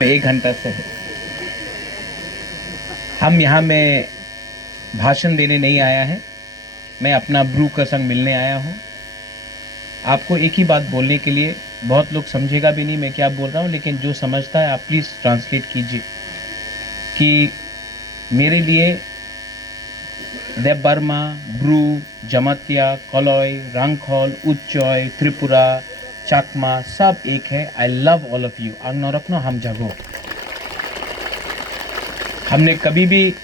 1 घंटा से है। हम यहाँ में भाषण देने नहीं आया है, मैं अपना ब्रू का संग मिलने आया हूँ। आपको एक ही बात बोलने के लिए, बहुत लोग समझेगा भी नहीं मैं क्या बोल रहा हूँ, लेकिन जो समझता है आप प्लीज़ ट्रांसलेट कीजिए कि मेरे लिए देव बर्मा, ब्रू, जमातिया, कलॉय, रांगखोल, उच्चॉय, त्रिपुरा, चाकमा सब एक है। I love all of you. आग न रखना हम जगो। हमने कभी भी,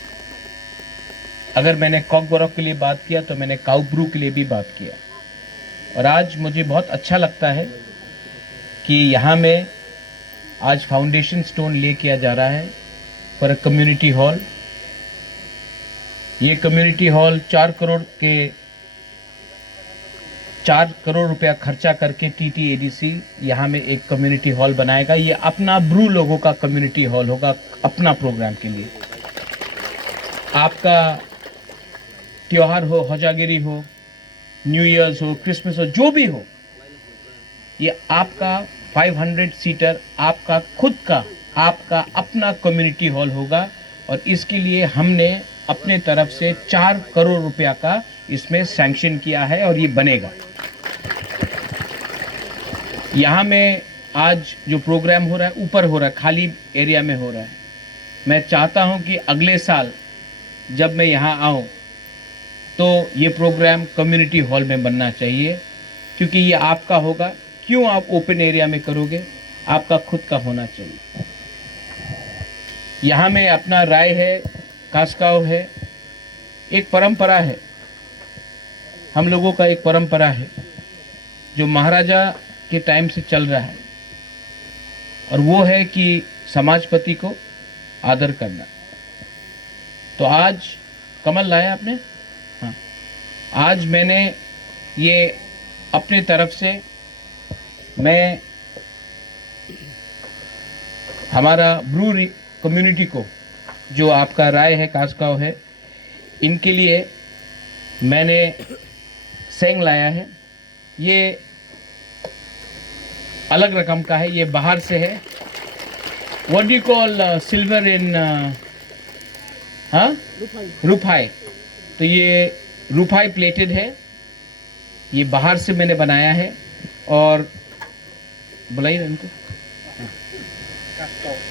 अगर मैंने कॉक बोरक के लिए बात किया तो मैंने काउ ब्रू के लिए भी बात किया। और आज मुझे बहुत अच्छा लगता है कि यहाँ में आज फाउंडेशन स्टोन ले किया जा रहा है फॉर अ कम्युनिटी हॉल। ये कम्युनिटी हॉल 4 करोड़ रुपया खर्चा करके TTADC यहाँ में एक कम्युनिटी हॉल बनाएगा। ये अपना ब्रू लोगों का कम्युनिटी हॉल होगा, अपना प्रोग्राम के लिए। आपका त्योहार हो, हजागिरी हो, न्यू ईयर्स हो, क्रिसमस हो, जो भी हो, ये आपका 500 सीटर आपका खुद का, आपका अपना कम्युनिटी हॉल होगा। और इसके लिए हमने अपने तरफ से 4 करोड़ रुपया का इसमें सैंक्शन किया है और ये बनेगा। यहाँ में आज जो प्रोग्राम हो रहा है ऊपर हो रहा है, खाली एरिया में हो रहा है। मैं चाहता हूँ कि अगले साल जब मैं यहाँ आऊँ तो ये प्रोग्राम कम्युनिटी हॉल में बनना चाहिए, क्योंकि ये आपका होगा। क्यों आप ओपन एरिया में करोगे? आपका खुद का होना चाहिए। यहाँ में अपना राय है, कास्काव है, एक परंपरा है, हम लोगों का एक परंपरा है जो महाराजा के टाइम से चल रहा है, और वो है कि समाजपति को आदर करना। तो आज कमल लाया आपने? हाँ, आज मैंने ये अपने तरफ से, मैं हमारा ब्रू कम्युनिटी को, जो आपका राय है, कास्काव है, इनके लिए मैंने सेंग लाया है। ये अलग रकम का है, ये बाहर से है। What do you call silver in हाँ, रुपाई। तो ये रुपाई प्लेटेड है, ये बाहर से मैंने बनाया है। और बुलाइए इनको,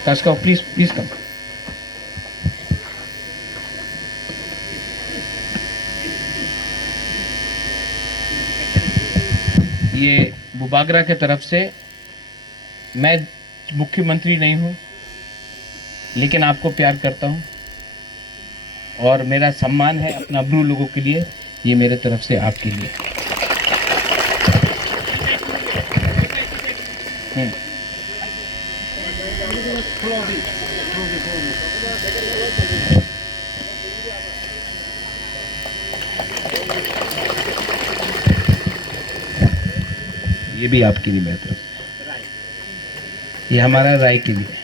कास्काव प्लीज प्लीज कम। ये बुबागरा के तरफ से, मैं मुख्यमंत्री नहीं हूँ लेकिन आपको प्यार करता हूँ और मेरा सम्मान है अपना ब्रू लोगों के लिए। ये मेरे तरफ से आपके लिए। ये भी आपके लिए मेरी तरफ से। ये हमारा राय के लिए।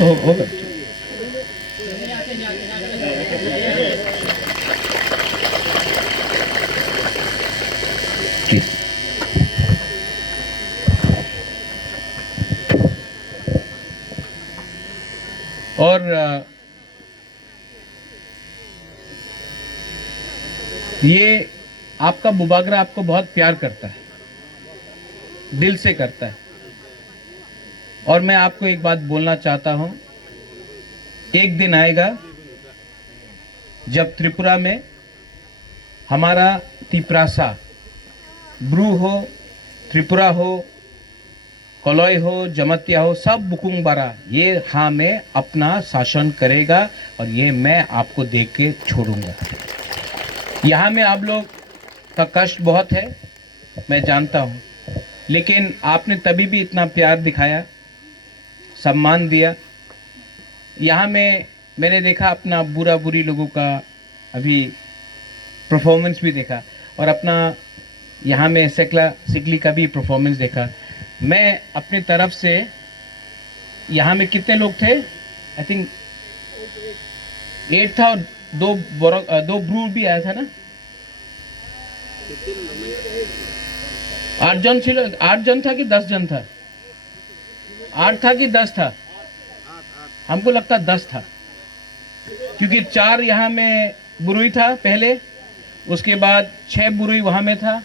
होगा। और ये आपका बुबागरा आपको बहुत प्यार करता है, दिल से करता है। और मैं आपको एक बात बोलना चाहता हूं, एक दिन आएगा जब त्रिपुरा में हमारा तिप्रासा, ब्रू हो, त्रिपुरा हो, कलॉय हो, जमातिया हो, सब बुकुंग बारा, ये हाँ में अपना शासन करेगा और ये मैं आपको देख के छोड़ूंगा। यहाँ में आप लोग का कष्ट बहुत है, मैं जानता हूँ, लेकिन आपने तभी भी इतना प्यार दिखाया, सम्मान दिया। यहाँ में मैंने देखा अपना बुरा बुरी लोगों का अभी परफॉर्मेंस भी देखा, और अपना यहाँ में सेकला सिकली का भी परफॉर्मेंस देखा। मैं अपनी तरफ से, यहाँ में कितने लोग थे? आई थिंक 8 था, और 2 ब्रू भी आया था ना। 8 जन ছিল, 8 जन था कि 10 जन था? 8 था कि 10 था? हमको लगता 10 था, क्योंकि 4 यहाँ में बुरुई था पहले, उसके बाद 6 बुरुई वहाँ में था,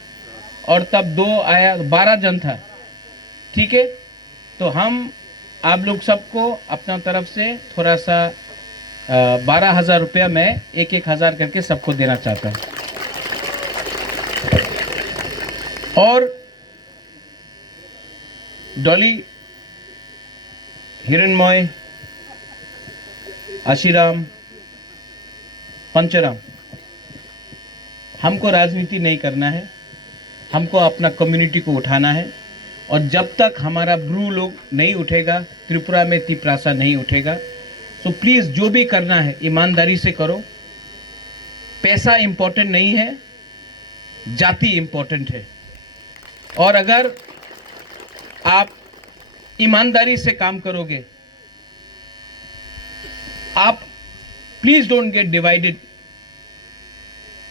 और तब 2 आया, 12 जन था। ठीक है, तो हम आप लोग सबको अपना तरफ से थोड़ा सा 12,000 रुपया मैं 1,000 करके सबको देना चाहता हूँ। और डॉली, हिरणमय, आशीराम, पंचराम, हमको राजनीति नहीं करना है, हमको अपना कम्युनिटी को उठाना है। और जब तक हमारा ब्रू लोग नहीं उठेगा, त्रिपुरा में तिपरासा नहीं उठेगा, तो प्लीज़ जो भी करना है ईमानदारी से करो। पैसा इम्पोर्टेंट नहीं है, जाति इम्पोर्टेंट है। और अगर आप ईमानदारी से काम करोगे, आप प्लीज डोंट गेट डिवाइडेड।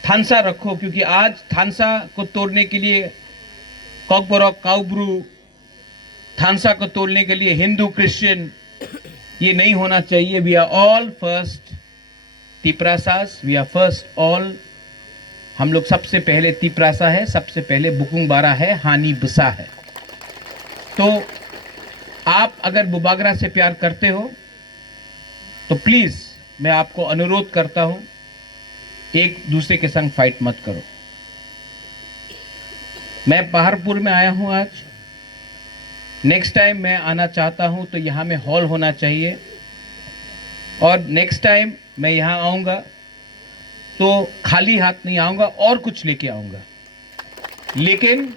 थानसा रखो, क्योंकि आज थानसा को तोड़ने के लिए कॉकबोरॉक, काउब्रू, थानसा को तोड़ने के लिए हिंदू क्रिश्चियन, ये नहीं होना चाहिए। वी आर ऑल फर्स्ट तिपरासास, वी आर फर्स्ट ऑल। हम लोग सबसे पहले तिपरासा है, सबसे पहले बुकुंग बारा है, हानि बुसा है। तो आप अगर बुबागरा से प्यार करते हो तो प्लीज मैं आपको अनुरोध करता हूं, एक दूसरे के संग फाइट मत करो। मैं पहाड़पुर में आया हूं आज, नेक्स्ट टाइम मैं आना चाहता हूं तो यहां में हॉल होना चाहिए। और नेक्स्ट टाइम मैं यहां आऊंगा तो खाली हाथ नहीं आऊंगा, और कुछ लेके आऊंगा। लेकिन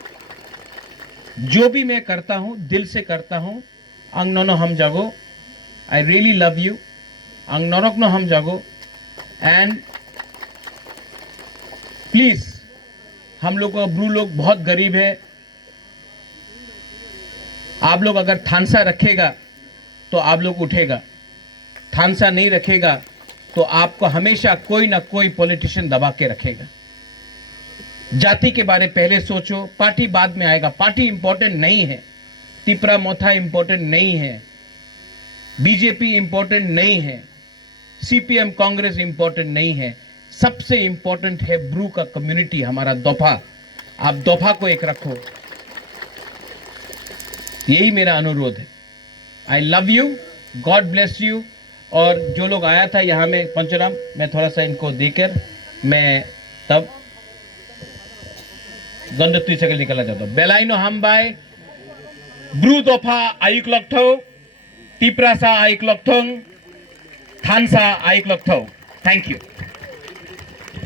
जो भी मैं करता हूं दिल से करता हूं। अंग नोनो हम जागो, आई रियली लव यू। अंग नोनक नो हम जागो। एंड प्लीज, हम लोग ब्रू लोग बहुत गरीब है। आप लोग अगर थानसा रखेगा तो आप लोग उठेगा, थानसा नहीं रखेगा तो आपको हमेशा कोई ना कोई पॉलिटिशियन दबा के रखेगा। जाति के बारे पहले सोचो, पार्टी बाद में आएगा। पार्टी इंपॉर्टेंट नहीं है, तिपरा मोथा इंपॉर्टेंट नहीं है, बीजेपी इंपॉर्टेंट नहीं है, सीपीएम कांग्रेस इंपॉर्टेंट नहीं है। सबसे इंपॉर्टेंट है ब्रू का कम्युनिटी, हमारा दोफा। आप दोफा को एक रखो, यही मेरा अनुरोध है। I love you, God bless you. और जो लोग आया था यहाँ में पंचराम, मैं थोड़ा सा इनको देकर मैं तब गंडत्री से निकलना चाहता हूँ। बेलाइनो हम बाय ब्रू दोफा आयुक लक्थो, तिपरासा आयुक लक्थोंग, थानसा आयुक लक्थो। Thank you.